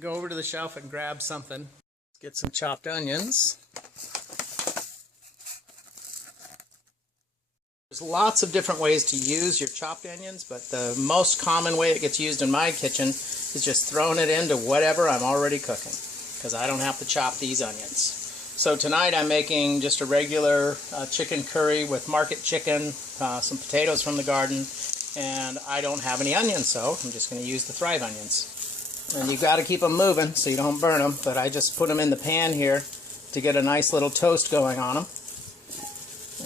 go over to the shelf and grab something. Get some chopped onions. There's lots of different ways to use your chopped onions, but the most common way it gets used in my kitchen is just throwing it into whatever I'm already cooking, because I don't have to chop these onions. So tonight I'm making just a regular chicken curry with market chicken, some potatoes from the garden, and I don't have any onions, so I'm just going to use the Thrive onions. And you've got to keep them moving so you don't burn them, but I just put them in the pan here to get a nice little toast going on them.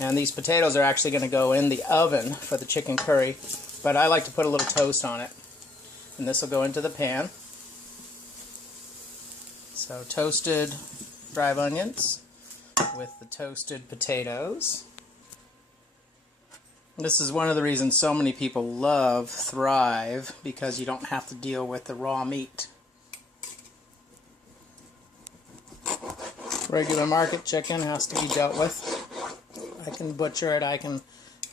And these potatoes are actually going to go in the oven for the chicken curry, but I like to put a little toast on it. And this will go into the pan. So toasted Thrive onions with the toasted potatoes. This is one of the reasons so many people love Thrive, because you don't have to deal with the raw meat. Regular market chicken has to be dealt with. I can butcher it, I can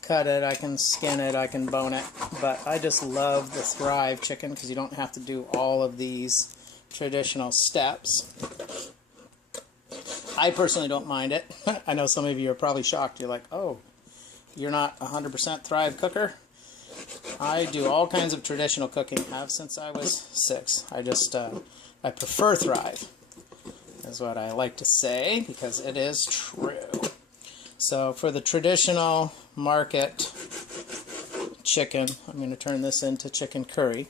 cut it, I can skin it, I can bone it, but I just love the Thrive chicken because you don't have to do all of these traditional steps. I personally don't mind it. I know some of you are probably shocked. You're like, oh, you're not 100% Thrive cooker? I do all kinds of traditional cooking, have since I was 6. I prefer Thrive, is what I like to say, because it is true. So for the traditional market chicken, I'm going to turn this into chicken curry.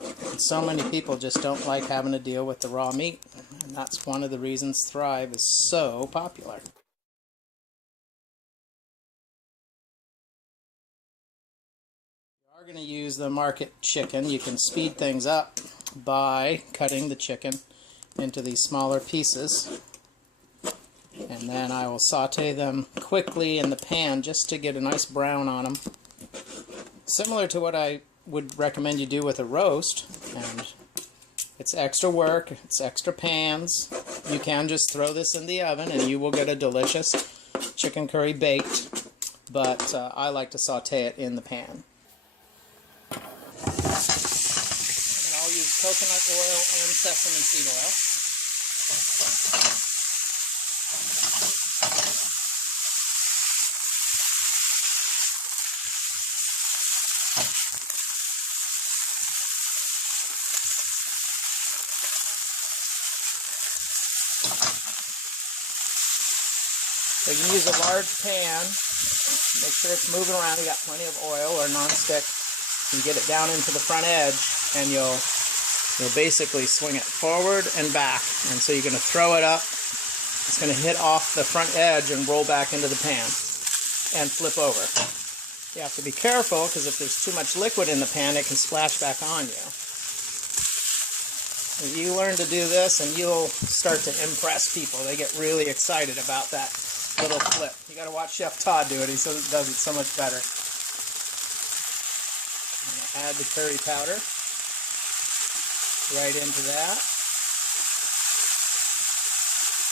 And so many people just don't like having to deal with the raw meat, and that's one of the reasons Thrive is so popular. If you are going to use the market chicken, you can speed things up by cutting the chicken into these smaller pieces, and then I will saute them quickly in the pan just to get a nice brown on them, similar to what I would recommend you do with a roast. And it's extra work, it's extra pans. You can just throw this in the oven and you will get a delicious chicken curry baked, but I like to saute it in the pan. I'll use coconut oil and sesame seed oil. So you can use a large pan, make sure it's moving around, you got plenty of oil or non-stick. You get it down into the front edge, and you'll basically swing it forward and back. And so you're going to throw it up, it's going to hit off the front edge and roll back into the pan and flip over. You have to be careful, because if there's too much liquid in the pan, it can splash back on you. You learn to do this and you'll start to impress people. They get really excited about that little flip. You got to watch Chef Todd do it. He does it so much better. Add the curry powder right into that.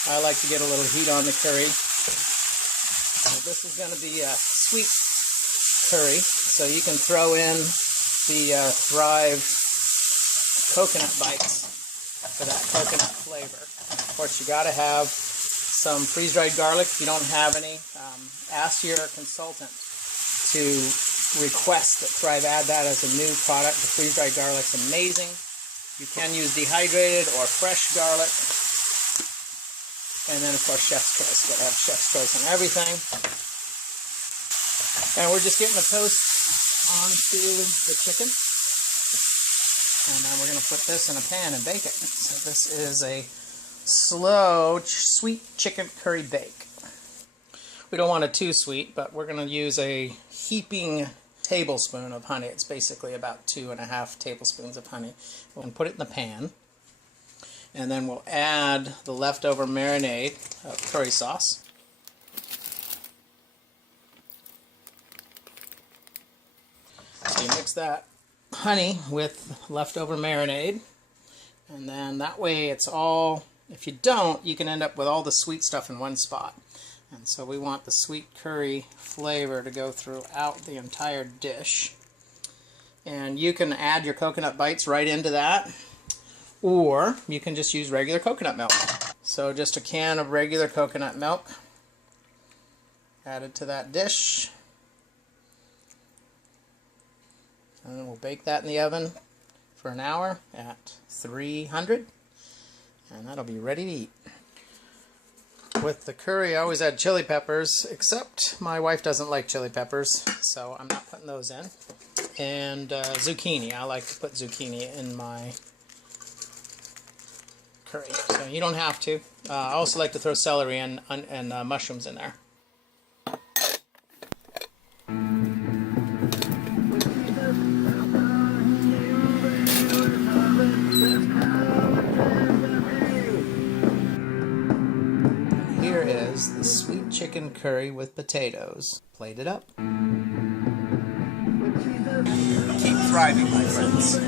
I like to get a little heat on the curry. So this is going to be a sweet curry, so you can throw in the Thrive coconut bites for that coconut flavor. Of course, you got to have some freeze-dried garlic. If you don't have any, ask your consultant to request that Thrive add that as a new product. The freeze-dried garlic's amazing. You can use dehydrated or fresh garlic. And then, of course, Chef's Choice. Got to have Chef's Choice on everything. And we're just getting the toast onto the chicken. And then we're going to put this in a pan and bake it. So this is a slow, sweet chicken curry bake. We don't want it too sweet, but we're going to use a heaping tablespoon of honey. It's basically about 2.5 tablespoons of honey. We'll put it in the pan. And then we'll add the leftover marinade of curry sauce. So you mix that honey with leftover marinade, and then that way it's all, if you don't, you can end up with all the sweet stuff in one spot. And so we want the sweet curry flavor to go throughout the entire dish. And you can add your coconut bites right into that, or you can just use regular coconut milk. So just a can of regular coconut milk added to that dish. And then we'll bake that in the oven for an hour at 300, and that'll be ready to eat. With the curry, I always add chili peppers, except my wife doesn't like chili peppers, so I'm not putting those in. And zucchini. I like to put zucchini in my curry, so you don't have to. I also like to throw celery and mushrooms in there. Here is the sweet chicken curry with potatoes. Plate it up. Keep thriving, my friends.